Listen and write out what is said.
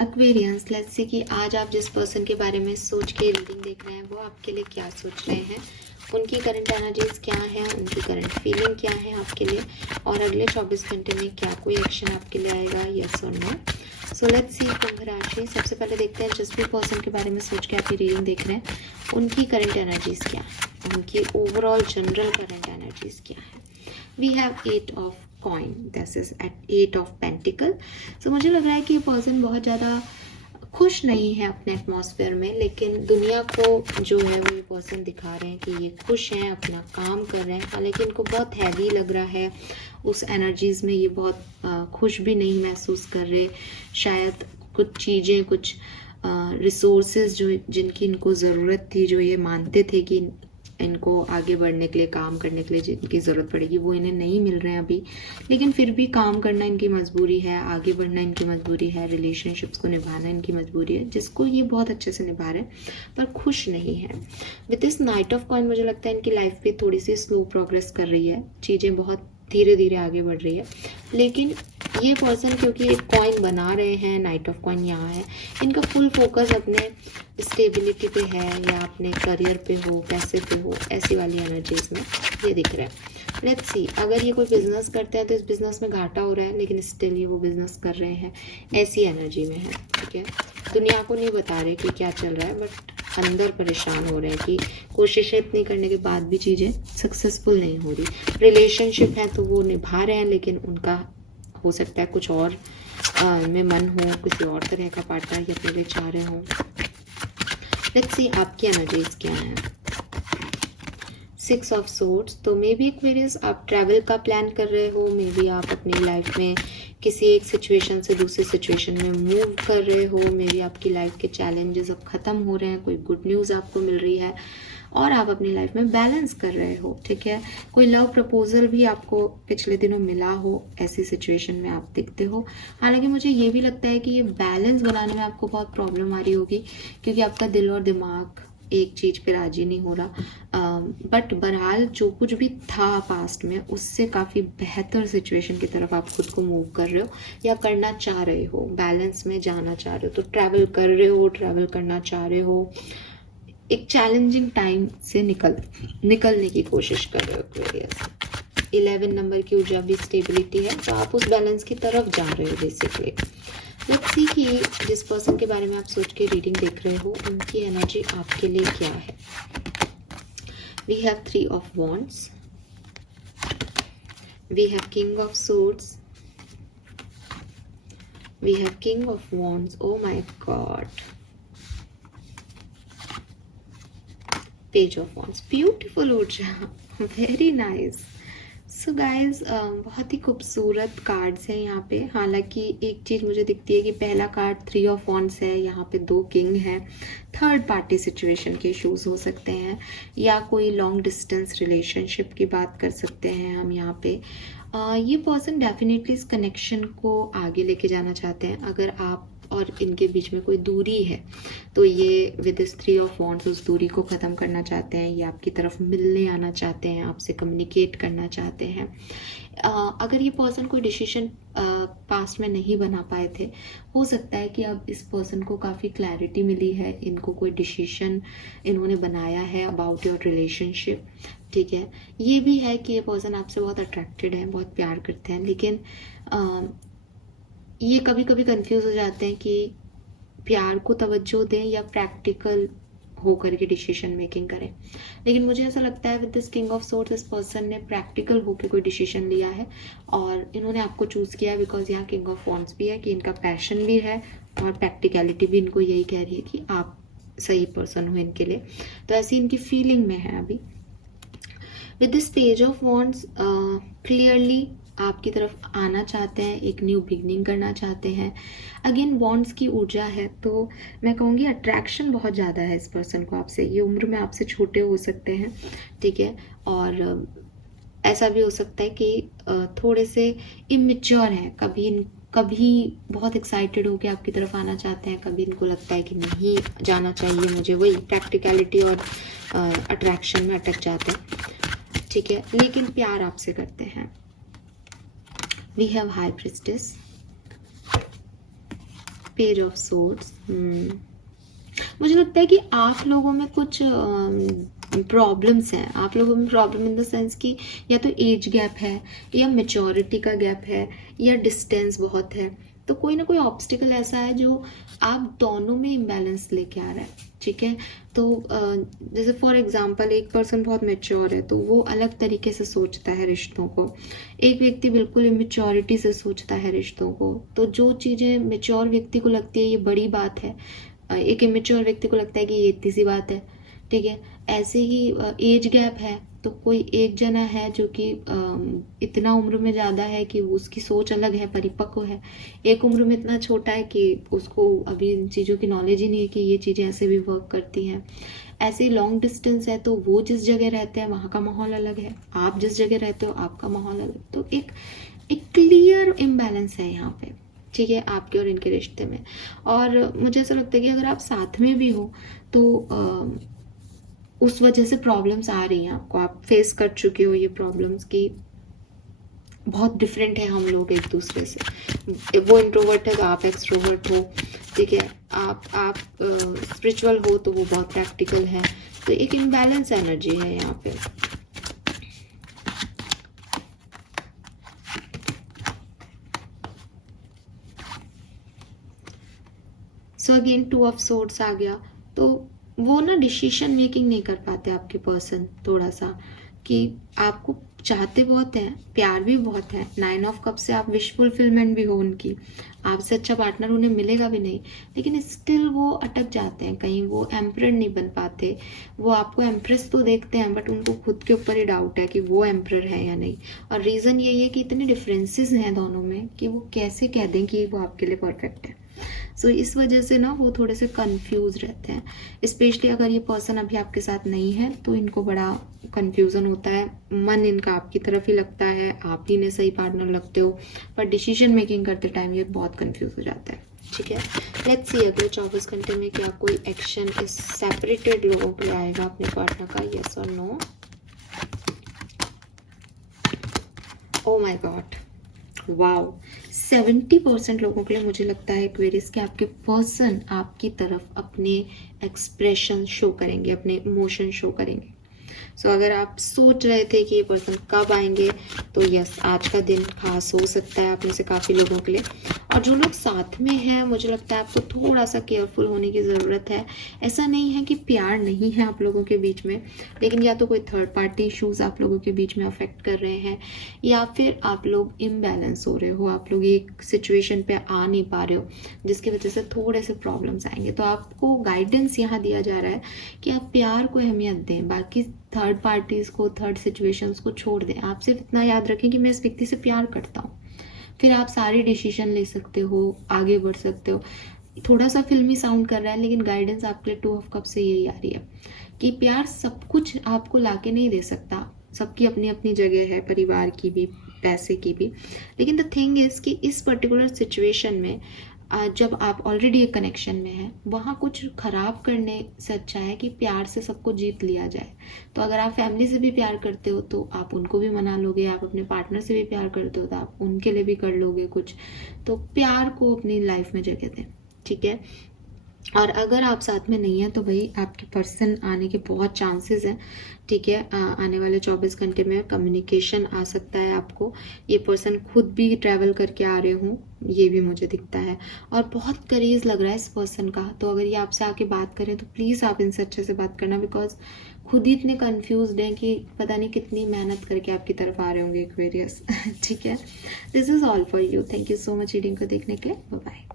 Aquarians, let's see कि आज आप जिस पर्सन के बारे में सोच के रीडिंग देख रहे हैं वो आपके लिए क्या सोच रहे हैं, उनकी करंट एनर्जीज क्या है, उनकी करंट फीलिंग क्या है आपके लिए, और अगले 24 घंटे में क्या कोई एक्शन आपके लिए आएगा, यस और नो। सो लेट्स सी कुंभ राशि। सबसे पहले देखते हैं जिस भी पर्सन के बारे में सोच के आप ये रीडिंग देख रहे हैं उनकी करंट एनर्जीज क्या है, उनकी ओवरऑल जनरल करंट एनर्जीज क्या है। We have 8 of coin, this is at 8 of pentacle. So मुझे लग रहा है कि ये पर्सन बहुत ज़्यादा खुश नहीं है अपने एटमॉस्फेयर में, लेकिन दुनिया को जो है वो ये पर्सन दिखा रहे हैं कि ये खुश हैं, अपना काम कर रहे हैं, हालांकि इनको बहुत हैवी लग रहा है उस एनर्जीज़ में। ये बहुत खुश भी नहीं महसूस कर रहे। शायद कुछ चीज़ें, कुछ रिसोर्सेज जो जिनकी इनको ज़रूरत थी, जो ये मानते थे कि इनको आगे बढ़ने के लिए, काम करने के लिए जिनकी ज़रूरत पड़ेगी, वो इन्हें नहीं मिल रहे हैं अभी। लेकिन फिर भी काम करना इनकी मजबूरी है, आगे बढ़ना इनकी मजबूरी है, रिलेशनशिप्स को निभाना इनकी मजबूरी है, जिसको ये बहुत अच्छे से निभा रहे हैं, पर खुश नहीं है। With this night of coin मुझे लगता है इनकी लाइफ पे थोड़ी सी स्लो प्रोग्रेस कर रही है, चीज़ें बहुत धीरे धीरे आगे बढ़ रही है। लेकिन ये पर्सन क्योंकि एक कॉइन बना रहे हैं, नाइट ऑफ कॉइन यहाँ है, इनका फुल फोकस अपने स्टेबिलिटी पे है या अपने करियर पे हो, पैसे पे हो, ऐसी वाली एनर्जीज में ये दिख रहा है। लेट्स सी, अगर ये कोई बिजनेस करते हैं तो इस बिजनेस में घाटा हो रहा है, लेकिन स्टिल ये वो बिजनेस कर रहे हैं, ऐसी एनर्जी में है। ठीक है, दुनिया को नहीं बता रहे कि क्या चल रहा है, बट अंदर परेशान हो रहे हैं कि कोशिशें इतनी करने के बाद भी चीज़ें सक्सेसफुल नहीं हो रही। रिलेशनशिप है तो वो निभा रहे हैं, लेकिन उनका हो सकता है कुछ और में मन हो, किसी और तरह का पार्टनर ये अपने लिए चाह रहे हों। लेट्स सी आपकी एनर्जीज क्या हैं। 6 ऑफ सोर्ड्स, तो मे बी एक्वेरियस आप ट्रैवल का प्लान कर रहे हो, मे बी आप अपनी लाइफ में किसी एक सिचुएशन से दूसरी सिचुएशन में मूव कर रहे हो, मे बी आपकी लाइफ के चैलेंजेस अब ख़त्म हो रहे हैं, कोई गुड न्यूज़ आपको मिल रही है और आप अपनी लाइफ में बैलेंस कर रहे हो। ठीक है, कोई लव प्रपोजल भी आपको पिछले दिनों मिला हो, ऐसी सिचुएशन में आप दिखते हो। हालांकि मुझे ये भी लगता है कि ये बैलेंस बनाने में आपको बहुत प्रॉब्लम आ रही होगी, क्योंकि आपका दिल और दिमाग एक चीज़ पे राजी नहीं हो रहा। बट बहरहाल जो कुछ भी था पास्ट में, उससे काफ़ी बेहतर सिचुएशन की तरफ आप खुद को मूव कर रहे हो या करना चाह रहे हो, बैलेंस में जाना चाह रहे हो। तो ट्रैवल कर रहे हो, ट्रैवल करना चाह रहे हो, एक चैलेंजिंग टाइम से निकलने की कोशिश कर रहे हो एक्वेरियस। 11 नंबर की ऊर्जा भी स्टेबिलिटी है, तो आप उस बैलेंस की तरफ जा रहे हो बेसिकली। लेट्स सी कि जिस पर्सन के बारे में आप सोच के रीडिंग देख रहे हो उनकी एनर्जी आपके लिए क्या है। We have 3 of wands, we have king of swords, we have king of wands. Oh my God, page of wands, beautiful ऊर्जा, वेरी नाइस। सो गाइज, बहुत ही खूबसूरत कार्ड्स हैं यहाँ पे। हालांकि एक चीज़ मुझे दिखती है कि पहला कार्ड 3 ऑफ वॉन्ड्स है, यहाँ पे 2 किंग है। थर्ड पार्टी सिचुएशन के इश्यूज हो सकते हैं या कोई लॉन्ग डिस्टेंस रिलेशनशिप की बात कर सकते हैं हम यहाँ पे। ये पर्सन डेफिनेटली इस कनेक्शन को आगे लेके जाना चाहते हैं। अगर आप और इनके बीच में कोई दूरी है तो ये विद दिस 3 ऑफ वॉन्ड्स उस दूरी को ख़त्म करना चाहते हैं, ये आपकी तरफ मिलने आना चाहते हैं, आपसे कम्युनिकेट करना चाहते हैं। अगर ये पर्सन कोई डिसीजन पास्ट में नहीं बना पाए थे, हो सकता है कि अब इस पर्सन को काफ़ी क्लैरिटी मिली है, इनको कोई डिसीजन इन्होंने बनाया है अबाउट योर रिलेशनशिप। ठीक है, ये भी है कि ये पर्सन आपसे बहुत अट्रैक्टेड है, बहुत प्यार करते हैं, लेकिन ये कभी कभी कंफ्यूज हो जाते हैं कि प्यार को तवज्जो दें या प्रैक्टिकल होकर के डिसीजन मेकिंग करें। लेकिन मुझे ऐसा लगता है with this king of swords इस पर्सन ने प्रैक्टिकल होकर कोई डिसीजन लिया है और इन्होंने आपको चूज़ किया है, बिकॉज यहाँ किंग ऑफ वॉन्ड्स भी है कि इनका पैशन भी है और प्रैक्टिकलिटी भी इनको यही कह रही है कि आप सही पर्सन हो इनके लिए। तो ऐसी इनकी फीलिंग में है अभी। With this page of wands clearly आपकी तरफ आना चाहते हैं, एक न्यू बिगनिंग करना चाहते हैं। अगेन वॉन्ड्स की ऊर्जा है, तो मैं कहूँगी अट्रैक्शन बहुत ज़्यादा है इस पर्सन को आपसे। ये उम्र में आपसे छोटे हो सकते हैं, ठीक है, और ऐसा भी हो सकता है कि थोड़े से इमेच्योर हैं। कभी बहुत एक्साइटेड होकर आपकी तरफ आना चाहते हैं, कभी इनको लगता है कि नहीं जाना चाहिए मुझे, वही प्रैक्टिकलिटी और अट्रैक्शन में अटक जाते हैं। ठीक है, लेकिन प्यार आपसे करते हैं। We have high priestess, page of swords. मुझे लगता है कि आप लोगों में कुछ प्रॉब्लम्स हैं। आप लोगों में प्रॉब्लम इन द सेंस कि या तो एज गैप है, या मेच्योरिटी का गैप है, या डिस्टेंस बहुत है। तो कोई ना कोई ऑब्स्टिकल ऐसा है जो आप दोनों में इम्बैलेंस लेके आ रहा है। ठीक है, तो जैसे फॉर एग्जांपल एक पर्सन बहुत मेच्योर है तो वो अलग तरीके से सोचता है रिश्तों को, एक व्यक्ति बिल्कुल इमेच्योरिटी से सोचता है रिश्तों को। तो जो चीज़ें मेच्योर व्यक्ति को लगती है ये बड़ी बात है, एक इमेच्योर व्यक्ति को लगता है कि ये इतनी सी बात है। ठीक है, ऐसे ही एज गैप है, तो कोई एक जना है जो कि इतना उम्र में ज़्यादा है कि उसकी सोच अलग है, परिपक्व है। एक उम्र में इतना छोटा है कि उसको अभी इन चीज़ों की नॉलेज ही नहीं है कि ये चीज़ें ऐसे भी वर्क करती हैं। ऐसे लॉन्ग डिस्टेंस है तो वो जिस जगह रहते हैं वहाँ का माहौल अलग है, आप जिस जगह रहते हो आपका माहौल अलग। तो एक क्लियर इम्बैलेंस है यहाँ पे। ठीक है, आपके और इनके रिश्ते में। और मुझे ऐसा लगता है कि अगर आप साथ में भी हो तो उस वजह से प्रॉब्लम्स आ रही हैं आपको, आप फेस कर चुके हो ये प्रॉब्लम्स की बहुत डिफरेंट है हम लोग एक दूसरे से। वो इंट्रोवर्ट है तो आप एक्सट्रोवर्ट हो। ठीक है, आप स्पिरिचुअल हो तो वो बहुत प्रैक्टिकल है। तो एक इम्बैलेंस एनर्जी है यहाँ पे। सो अगेन 2 ऑफ सोर्ड्स आ गया। तो वो ना डिसीजन मेकिंग नहीं कर पाते आपके पर्सन, थोड़ा सा कि आपको चाहते बहुत हैं, प्यार भी बहुत है। 9 ऑफ कप से आप विश फुलफिलमेंट भी हो उनकी, आपसे अच्छा पार्टनर उन्हें मिलेगा भी नहीं, लेकिन स्टिल वो अटक जाते हैं कहीं, वो एम्परर नहीं बन पाते। वो आपको एम्प्रेस तो देखते हैं बट उनको खुद के ऊपर ही डाउट है कि वो एम्परर है या नहीं। और रीज़न यही है कि इतने डिफरेंसेस हैं दोनों में कि वो कैसे कह दें कि वो आपके लिए परफेक्ट है। सो इस वजह से ना वो थोड़े से कंफ्यूज रहते हैं। स्पेशली अगर ये पर्सन अभी आपके साथ नहीं है तो इनको बड़ा कंफ्यूजन होता है, मन इनका आपकी तरफ ही लगता है, आप ही ने सही पार्टनर लगते हो, पर डिसीजन मेकिंग करते टाइम ये बहुत कंफ्यूज हो जाता है। ठीक है, लेट्स सी अगले 24 घंटे में क्या कोई एक्शन इस सेपरेटेड लोगों के लिए आएगा अपने पार्टनर का, यस और no. Oh my God, wow, 70% लोगों के लिए मुझे लगता है एक्वेरियस कि आपके पर्सन आपकी तरफ अपने एक्सप्रेशन शो करेंगे, अपने इमोशन शो करेंगे। सो अगर आप सोच रहे थे कि ये पर्सन कब आएंगे तो यस, आज का दिन खास हो सकता है आप में से काफ़ी लोगों के लिए। और जो लोग साथ में हैं मुझे लगता है आपको थोड़ा सा केयरफुल होने की ज़रूरत है। ऐसा नहीं है कि प्यार नहीं है आप लोगों के बीच में, लेकिन या तो कोई थर्ड पार्टी इश्यूज़ आप लोगों के बीच में अफेक्ट कर रहे हैं, या फिर आप लोग इम्बैलेंस हो रहे हो, आप लोग एक सिचुएशन पे आ नहीं पा रहे हो जिसकी वजह से थोड़े से प्रॉब्लम्स आएंगे। तो आपको गाइडेंस यहाँ दिया जा रहा है कि आप प्यार को अहमियत दें, बाकी थर्ड पार्टीज़ को, थर्ड सिचुएशंस को छोड़ दें। आप सिर्फ इतना याद रखें कि मैं इस व्यक्ति से प्यार करता हूँ, फिर आप सारे डिसीजन ले सकते हो, आगे बढ़ सकते हो। थोड़ा सा फिल्मी साउंड कर रहा है लेकिन गाइडेंस आपके लिए 2 ऑफ कप से यही आ रही है कि प्यार सब कुछ आपको लाके नहीं दे सकता, सबकी अपनी अपनी जगह है, परिवार की भी, पैसे की भी। लेकिन द थिंग इज़ कि इस पर्टिकुलर सिचुएशन में जब आप ऑलरेडी एक कनेक्शन में हैं, वहाँ कुछ ख़राब करने से अच्छा है कि प्यार से सबको जीत लिया जाए। तो अगर आप फैमिली से भी प्यार करते हो तो आप उनको भी मना लोगे, आप अपने पार्टनर से भी प्यार करते हो तो आप उनके लिए भी कर लोगे कुछ। तो प्यार को अपनी लाइफ में जगह दें। ठीक है, और अगर आप साथ में नहीं हैं तो भाई आपके पर्सन आने के बहुत चांसेस हैं। ठीक है, आने वाले 24 घंटे में कम्युनिकेशन आ सकता है आपको। ये पर्सन खुद भी ट्रैवल करके आ रहे हों, ये भी मुझे दिखता है, और बहुत करीज लग रहा है इस पर्सन का। तो अगर ये आपसे आके बात करें तो प्लीज़ आप इनसे अच्छे से बात करना, बिकॉज खुद ही इतने कन्फ्यूज्ड हैं कि पता नहीं कितनी मेहनत करके आपकी तरफ आ रहे होंगे एक्वेरियस। ठीक है, this is all for you. Thank you so much reading को देखने के लिए। Bye bye.